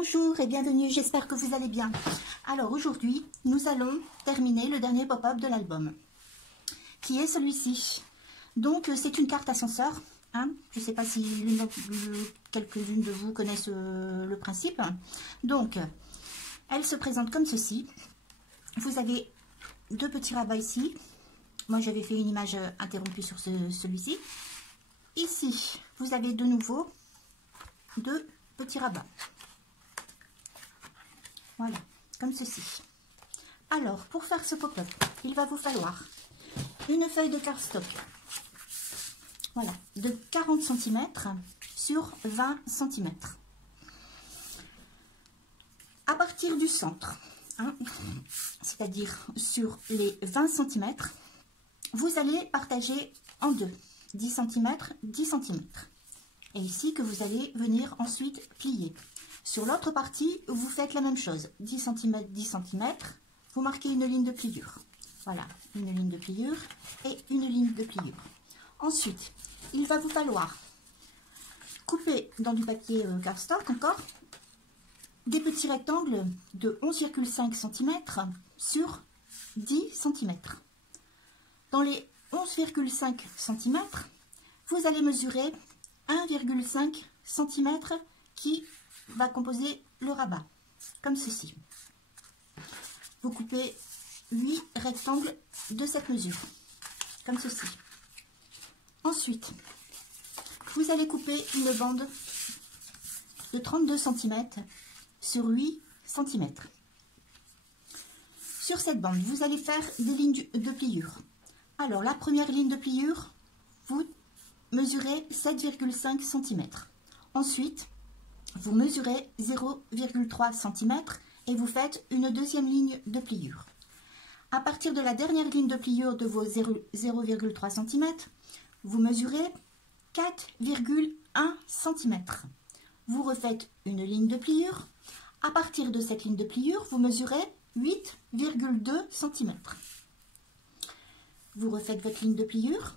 Bonjour et bienvenue, j'espère que vous allez bien. Alors aujourd'hui, nous allons terminer le dernier pop-up de l'album, qui est celui-ci. Donc c'est une carte ascenseur. Hein. Je ne sais pas si quelques-unes de vous connaissent le principe. Donc, elle se présente comme ceci. Vous avez deux petits rabats ici. Moi, j'avais fait une image interrompue sur celui-ci. Ici, vous avez de nouveau deux petits rabats. Voilà, comme ceci. Alors, pour faire ce pop-up, il va vous falloir une feuille de cardstock, voilà, de 40 cm sur 20 cm. À partir du centre, hein, c'est-à-dire sur les 20 cm, vous allez partager en deux, 10 cm, 10 cm. Et ici que vous allez venir ensuite plier. Sur l'autre partie, vous faites la même chose, 10 cm, 10 cm, vous marquez une ligne de pliure. Voilà, une ligne de pliure et une ligne de pliure. Ensuite, il va vous falloir couper dans du papier cardstock encore des petits rectangles de 11,5 cm sur 10 cm. Dans les 11,5 cm, vous allez mesurer 1,5 cm qui va composer le rabat, comme ceci. Vous coupez 8 rectangles de cette mesure, comme ceci. Ensuite, vous allez couper une bande de 32 cm sur 8 cm. Sur cette bande, vous allez faire des lignes de pliure. Alors, la première ligne de pliure, vous mesurez 7,5 cm. Ensuite, vous mesurez 0,3 cm et vous faites une deuxième ligne de pliure. À partir de la dernière ligne de pliure de vos 0,3 cm, vous mesurez 4,1 cm. Vous refaites une ligne de pliure. À partir de cette ligne de pliure, vous mesurez 8,2 cm. Vous refaites votre ligne de pliure.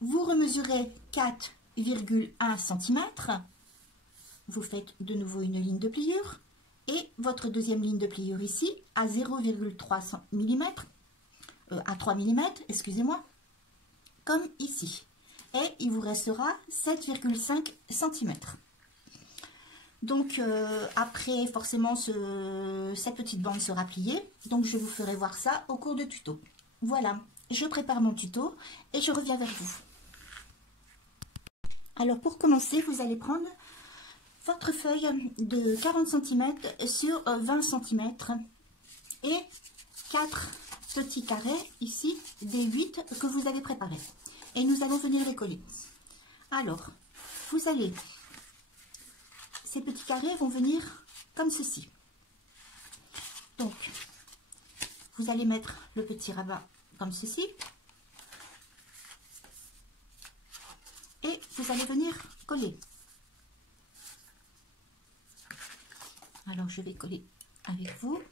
Vous remesurez 4,1 cm. Vous faites de nouveau une ligne de pliure et votre deuxième ligne de pliure ici à 0,3 mm, à 3 mm, excusez-moi, comme ici. Et il vous restera 7,5 cm. Donc après, forcément, cette petite bande sera pliée. Donc je vous ferai voir ça au cours de tuto. Voilà, je prépare mon tuto et je reviens vers vous. Alors pour commencer, vous allez prendre votre feuille de 40 cm sur 20 cm et 4 petits carrés ici, des 8 que vous avez préparés. Et nous allons venir les coller. Alors, vous allez, ces petits carrés vont venir comme ceci. Donc, vous allez mettre le petit rabat comme ceci. Et vous allez venir coller. Alors, je vais coller avec vous.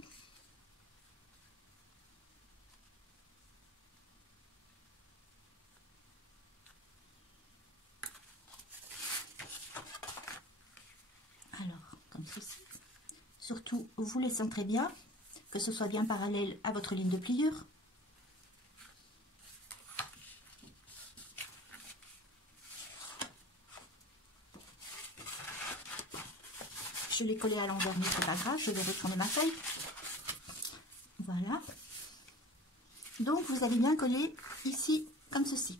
Alors, comme ceci. Surtout, vous les centrez bien, que ce soit bien parallèle à votre ligne de pliure. Je l'ai collé à l'envers, mais c'est pas grave, je vais retourner ma feuille. Voilà. Donc, vous allez bien coller ici, comme ceci.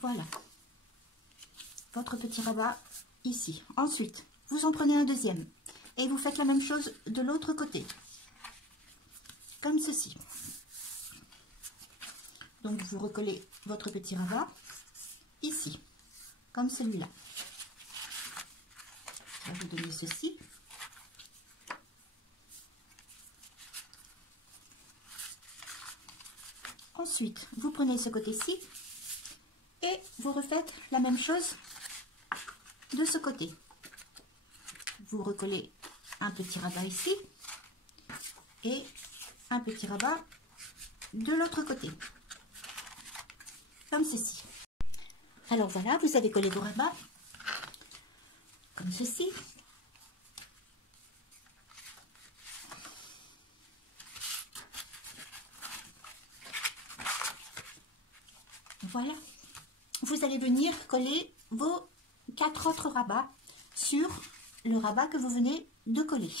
Voilà. Votre petit rabat ici. Ensuite, vous en prenez un deuxième. Et vous faites la même chose de l'autre côté. Comme ceci. Donc, vous recollez votre petit rabat ici, comme celui-là. Je vais vous donner ceci. Ensuite, vous prenez ce côté-ci et vous refaites la même chose de ce côté. Vous recollez un petit rabat ici et un petit rabat de l'autre côté, comme ceci. Alors voilà, vous avez collé vos rabats, comme ceci. Voilà. Vous allez venir coller vos 4 autres rabats sur le rabat que vous venez de coller.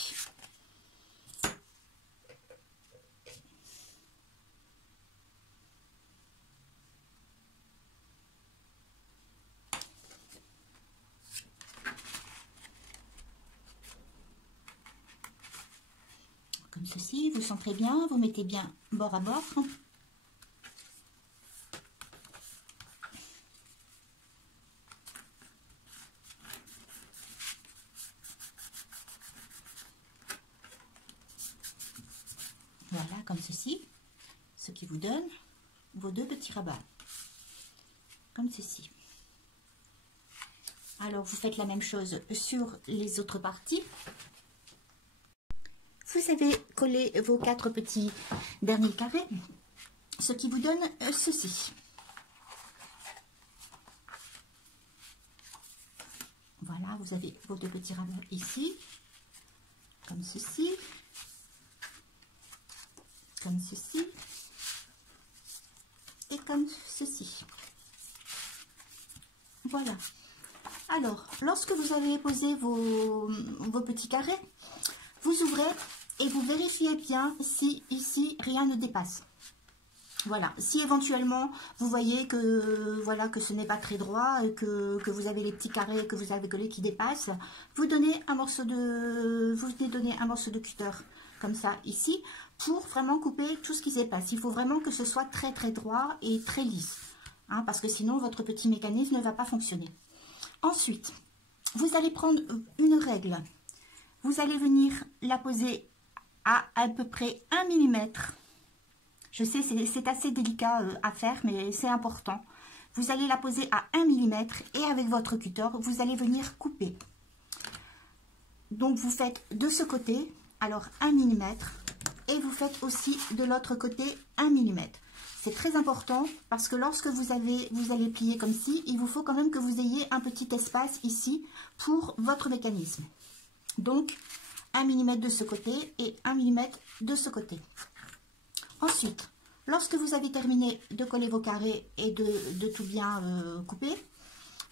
Comme ceci, vous centrez bien, vous mettez bien bord à bord. Voilà, comme ceci, ce qui vous donne vos 2 petits rabats, comme ceci. Alors, vous faites la même chose sur les autres parties. Vous avez collé vos 4 petits derniers carrés, ce qui vous donne ceci. Voilà, vous avez vos 2 petits rabats ici, comme ceci, comme ceci, et comme ceci. Voilà. Alors, lorsque vous avez posé vos petits carrés, vous ouvrez et vous vérifiez bien si ici rien ne dépasse. Voilà, si éventuellement vous voyez que voilà que ce n'est pas très droit et que vous avez les petits carrés que vous avez collés qui dépassent, vous donnez un morceau de cutter comme ça ici pour vraiment couper tout ce qui dépasse. Il faut vraiment que ce soit très très droit et très lisse, hein, parce que sinon votre petit mécanisme ne va pas fonctionner. Ensuite, vous allez prendre une règle. Vous allez venir la poser à peu près 1 mm. Je sais, c'est assez délicat à faire, mais c'est important. Vous allez la poser à 1 mm et avec votre cutter, vous allez venir couper. Donc, vous faites de ce côté, alors 1 mm, et vous faites aussi de l'autre côté 1 mm. C'est très important parce que lorsque vous allez plier comme ci, il vous faut quand même que vous ayez un petit espace ici pour votre mécanisme. Donc, 1 mm de ce côté et 1 mm de ce côté. Ensuite, lorsque vous avez terminé de coller vos carrés et de tout bien couper,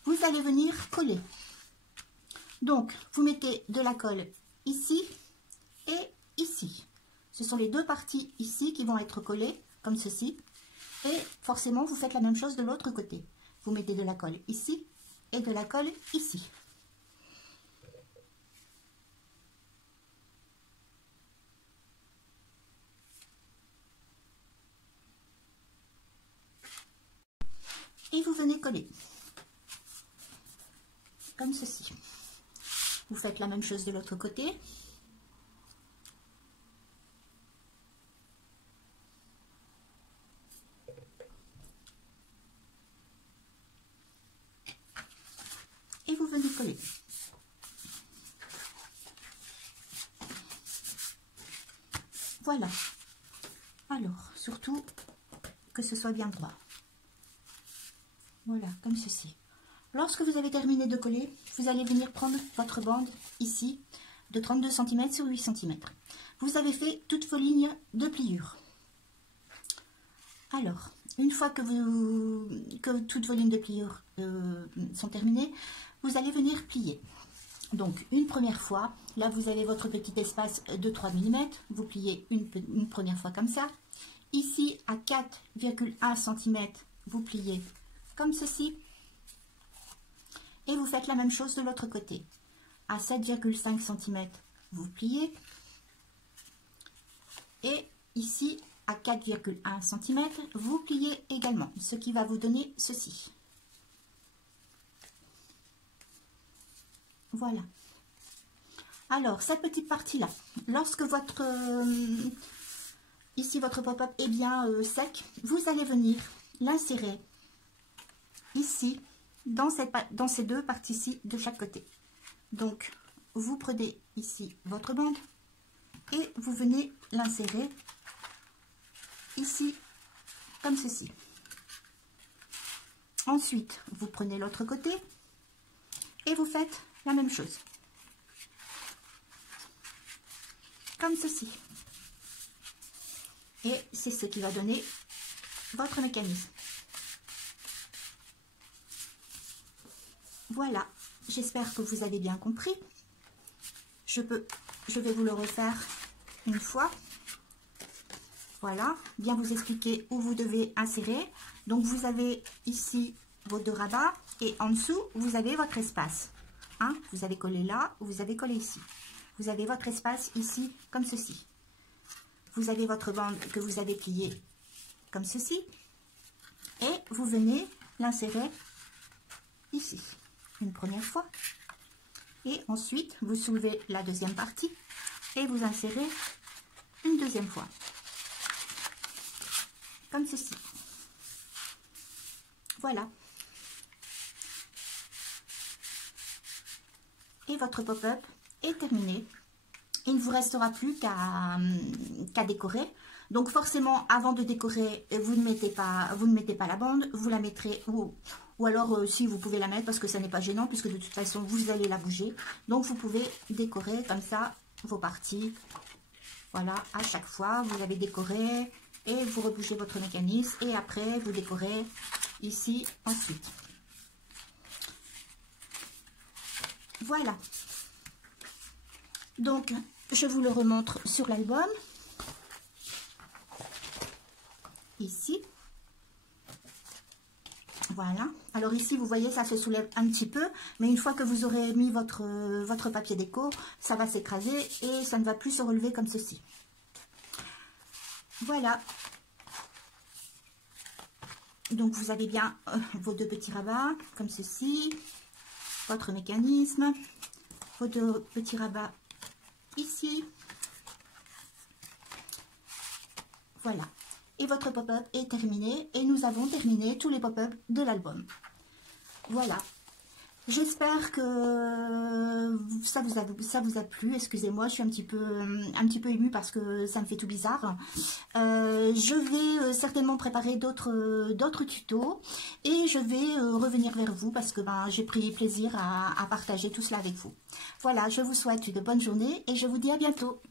vous allez venir coller. Donc, vous mettez de la colle ici et ici. Ce sont les 2 parties ici qui vont être collées, comme ceci. Et forcément, vous faites la même chose de l'autre côté. Vous mettez de la colle ici et de la colle ici. Et vous venez coller. Comme ceci. Vous faites la même chose de l'autre côté. Et vous venez coller. Voilà. Alors, surtout que ce soit bien droit. Voilà, comme ceci. Lorsque vous avez terminé de coller, vous allez venir prendre votre bande ici de 32 cm sur 8 cm. Vous avez fait toutes vos lignes de pliure. Alors, une fois que toutes vos lignes de pliure sont terminées, vous allez venir plier. Donc, une première fois, là vous avez votre petit espace de 3 mm, vous pliez une première fois comme ça. Ici, à 4,1 cm, vous pliez comme ceci. Et vous faites la même chose de l'autre côté. À 7,5 cm, vous pliez. Et ici, à 4,1 cm, vous pliez également, ce qui va vous donner ceci. Voilà. Alors, cette petite partie-là, lorsque ici votre pop-up est bien sec, vous allez venir l'insérer ici, dans ces 2 parties-ci de chaque côté. Donc, vous prenez ici votre bande et vous venez l'insérer ici, comme ceci. Ensuite, vous prenez l'autre côté et vous faites la même chose. Comme ceci. Et c'est ce qui va donner votre mécanisme. Voilà, j'espère que vous avez bien compris. Je vais vous le refaire une fois. Voilà, bien vous expliquer où vous devez insérer. Donc vous avez ici vos 2 rabats et en dessous vous avez votre espace. Hein, vous avez collé là, vous avez collé ici. Vous avez votre espace ici comme ceci. Vous avez votre bande que vous avez pliée comme ceci. Et vous venez l'insérer ici une première fois. Et ensuite vous soulevez la deuxième partie et vous insérez une deuxième fois. Comme ceci. Voilà. Et votre pop-up est terminé. Il ne vous restera plus qu'à décorer. Donc forcément, avant de décorer, vous ne mettez pas la bande, vous la mettrez, ou alors si vous pouvez la mettre parce que ça n'est pas gênant, puisque de toute façon vous allez la bouger. Donc vous pouvez décorer comme ça vos parties. Voilà, à chaque fois, vous avez décoré et vous rebougez votre mécanisme et après vous décorez ici ensuite. Voilà. Donc, je vous le remontre sur l'album. Ici. Voilà. Alors ici, vous voyez, ça se soulève un petit peu. Mais une fois que vous aurez mis votre papier déco, ça va s'écraser et ça ne va plus se relever comme ceci. Voilà. Donc, vous avez bien vos 2 petits rabats, comme ceci. Votre mécanisme. Vos 2 petits rabats ici. Voilà. Et votre pop-up est terminé. Et nous avons terminé tous les pop-up de l'album. Voilà. J'espère que ça vous a plu. Excusez-moi, je suis un petit peu émue parce que ça me fait tout bizarre. Je vais certainement préparer d'autres tutos et je vais revenir vers vous parce que j'ai pris plaisir à partager tout cela avec vous. Voilà, je vous souhaite une bonne journée et je vous dis à bientôt.